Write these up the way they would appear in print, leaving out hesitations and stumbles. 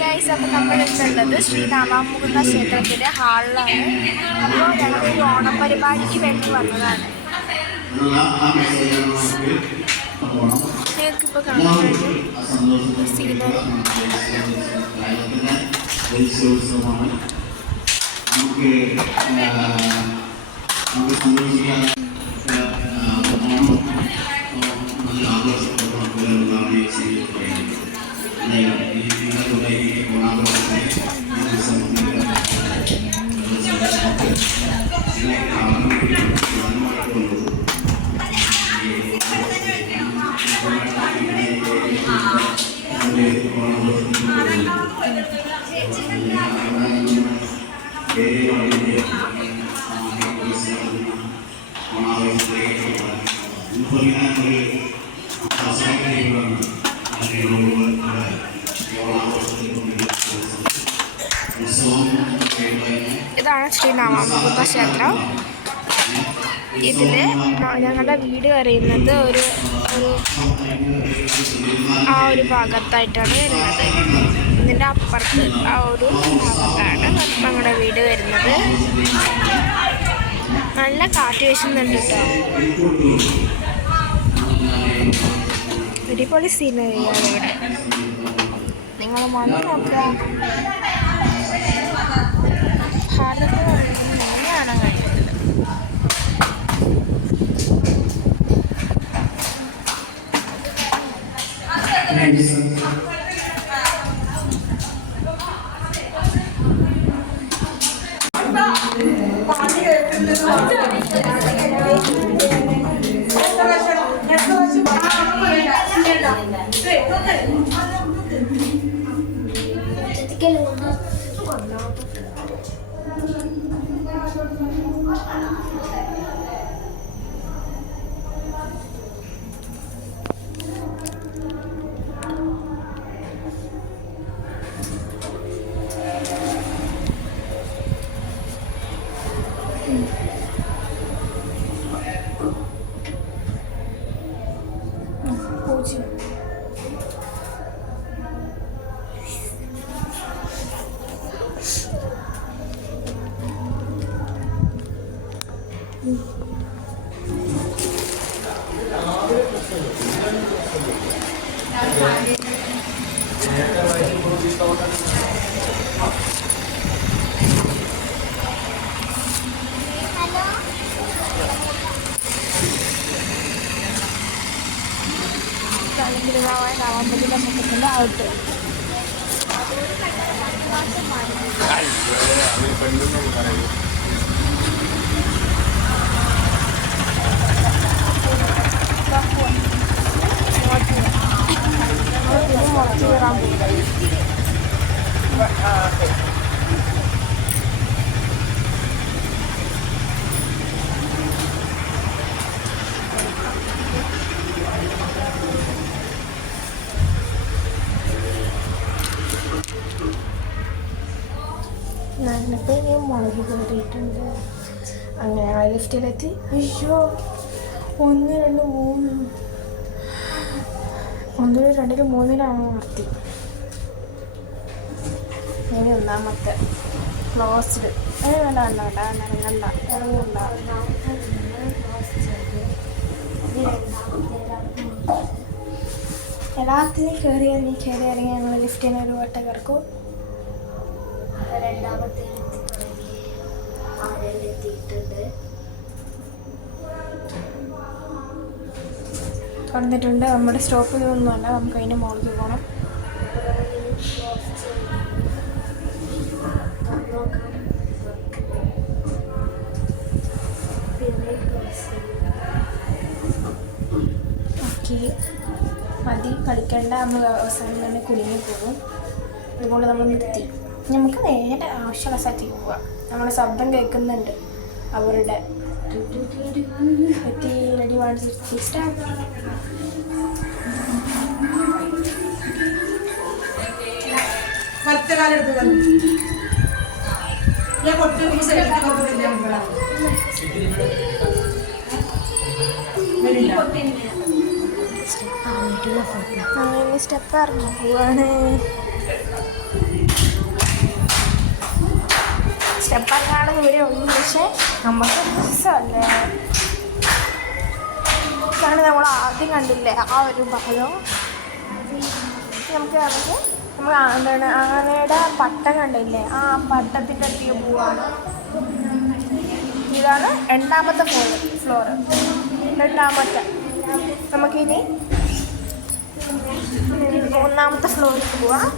Guys, അപ്പോൾ നമ്മളുള്ളത് ശ്രീരാമമുകുന്ദ ക്ഷേത്രത്തിൻ്റെ ഹാളിലാണ്. അപ്പോൾ ഞങ്ങളൊരു ഓണം പരിപാടിക്ക് വേണ്ടി വന്നതാണ്. നിങ്ങൾക്കിപ്പോൾ കാണാൻ കഴിയും സീനറി. ഇതാണ് ശ്രീരാമമുകുന്ദ ക്ഷേത്രം. ഇതിൽ ഞങ്ങളുടെ വീട് പറയുന്നത് ആ ഒരു ഭാഗത്തായിട്ടാണ് വരുന്നത്. ഇതിൻ്റെ അപ്പുറത്ത് ആ ഒരു ഭാഗത്താണ് ഞങ്ങളുടെ വീട് വരുന്നത്. നല്ല കാറ്റ് വീശുന്നുണ്ട് കേട്ടോ. അടിപൊളി സീനറിയാണ് ഇവിടെ. നിങ്ങൾ വന്ന് നോക്കുക. ഭാരതത്തിൽ കാണാൻ കഴിയുന്നത് രാമപുരിയുടെ മുഖത്തിൻ്റെ ഔട്ട്. മുളച്ച് കയറാൻ പോകും. ഞാനിപ്പോൾ ഈ മുളക് കയറിയിട്ടുണ്ട്. അങ്ങനെ ആ ലിഫ്റ്റിലെത്തി. അയ്യോ, 1 2 3 1 2 3 നിർത്തി. ഇനി ഒന്നാമത്തെ ക്ലോസ്ഡ്. വേണ്ട ഇറങ്ങണ്ട. എല്ലാത്തിനും നീ കയറി ഇറങ്ങി ഞങ്ങൾ ലിഫ്റ്റിന് ഒരു വട്ടം കിടക്കും. രണ്ടാമത്തെ തുറന്നിട്ടുണ്ട്. നമ്മുടെ സ്റ്റോപ്പിൽ ഒന്നുമല്ല, നമുക്ക് അതിൻ്റെ മുകളിൽ പോകണം. ഓക്കെ, മതി കളിക്കേണ്ട. നമ്മൾ അവസാനം തന്നെ കുടുങ്ങി പോകും. അതുകൊണ്ട് നമ്മൾ നിർത്തി. നമുക്ക് നേരെ ആവശ്യമുള്ള സ്ഥലത്തേക്ക് പോവാം. നമ്മുടെ ശബ്ദം കേൾക്കുന്നുണ്ട് അവരുടെ. Ready 1 2 3 start. സ്റ്റെപ്പ് ഇറങ്ങി പോവാണ്. സ്റ്റെപ്പല്ലാണ്ട് ദൂരെ ഉള്ളൂ, പക്ഷെ നമുക്ക് രസമല്ലേ. ഇതാണ് നമ്മൾ ആദ്യം കണ്ടില്ലേ ആ ഒരു ഭാഗം. നമുക്ക് ആണെങ്കിൽ നമ്മൾ എന്താണ് ആനയുടെ പട്ടം കണ്ടില്ലേ, ആ പട്ടത്തിൻ്റെ അടുത്തേക്ക് പോവാണ്. ഇതാണ് രണ്ടാമത്തെ ഫ്ലോറ്. രണ്ടാമത്തെ നമുക്കിനി ഒന്നാമത്തെ ഫ്ലോറിൽ പോവാം.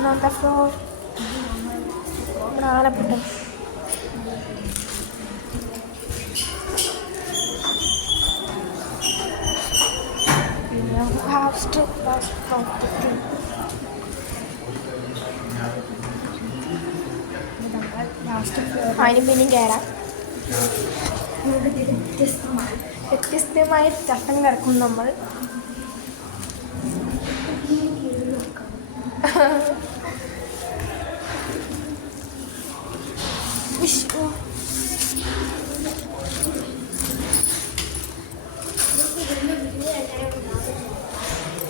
ഒന്നാമത്തെ ഫ്ലോർ ആലപ്പെട്ടു. അതിന് പിന്നെയും കയറാം. വ്യത്യസ്തമായ ചട്ടം കിടക്കും നമ്മൾ.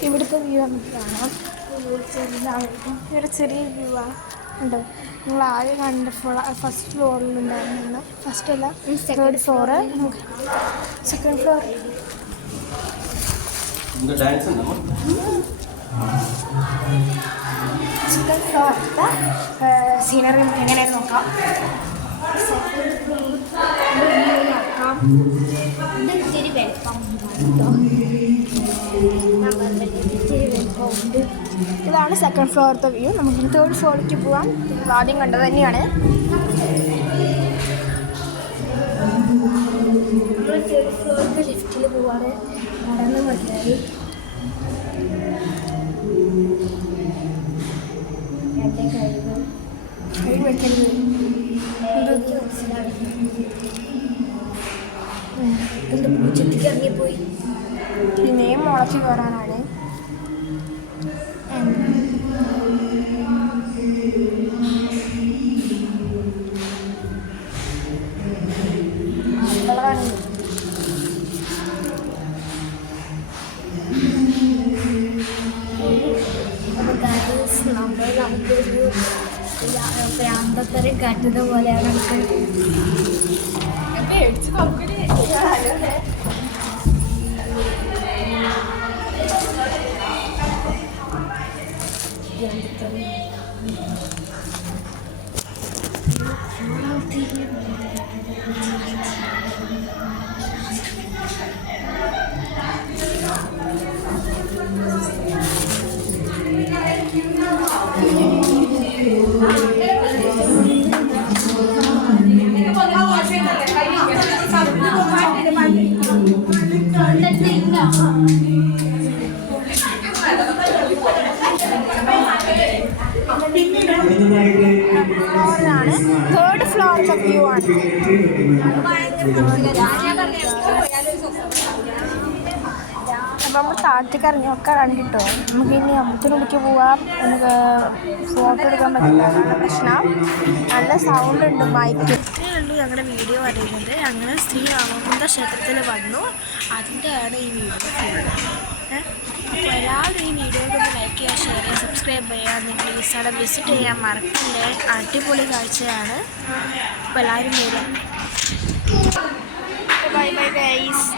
ഇവിടുത്തെ വ്യൂ നമുക്ക് കാണാം. ഇവിടെ ചെറിയ വ്യൂ ഉണ്ടോ? നിങ്ങൾ ആദ്യം കണ്ട ഫസ്റ്റ് ഫ്ലോറിലുണ്ടായിരുന്നു. ഫസ്റ്റ് അല്ല, third floor, second floor. Second ഫ്ലോറിലത്തെ സീനറി നമുക്ക് എങ്ങനെയാണ് നോക്കാം. ഇതാണ് സെക്കൻഡ് ഫ്ലോറിലത്തെ വ്യൂ. നമുക്ക് തേർഡ് ഫ്ലോറിലേക്ക് പോകാം. ആദ്യം കണ്ടത് തന്നെയാണ്. നമ്മൾ തേർഡ് ഫ്ലോറിൻ്റെ ലിഫ്റ്റിൽ പോവാണ്. നടന്ന് മതിയായി. കഴിവ് വെക്കരുത്. എൻ്റെ പൂച്ചത്തിക്ക് ഇറങ്ങിപ്പോയി. പിന്നെയും മുളച്ച് കയറാനാണ്. നമുക്കൊരു പ്രാന്തത്തരം കാട്ടുന്ന പോലെയാണ് നമുക്ക് പേടിച്ച് നോക്കല്. തേർഡ് ഫ്ലോറിലെ വ്യൂ ആണ്. അപ്പം നമ്മൾ താഴത്തേക്ക് ഇറങ്ങിയൊക്കെ കണ്ടിട്ടോ. നമുക്ക് ഇനി അമ്പലത്തിനുള്ളിലേക്ക് പോവാം. നമുക്ക് ഫോട്ടോ എടുക്കാൻ പറ്റില്ല, പ്രശ്നം. നല്ല സൗണ്ട് ഉണ്ട് മൈക്ക്. ഇത്രയുള്ളൂ ഞങ്ങളുടെ വീഡിയോ പറയുന്നത്. ഞങ്ങൾ ശ്രീ രാമകുന്ദ ക്ഷേത്രത്തിൽ വന്നു, അതിൻ്റെയാണ് ഈ വീഡിയോ. അപ്പോൾ എല്ലാവരും ഈ വീഡിയോയ്ക്ക് ഒന്ന് ലൈക്ക് ചെയ്യുക, ഷെയർ ചെയ്യുക, സബ്സ്ക്രൈബ് ചെയ്യുക. നിങ്ങൾ ഈ സ്ഥലം വിസിറ്റ് ചെയ്യാൻ മറക്കല്ലേ. അടിപൊളി കാഴ്ചയാണ്. അപ്പോൾ എല്ലാവരും വരാം. Bye bye guys.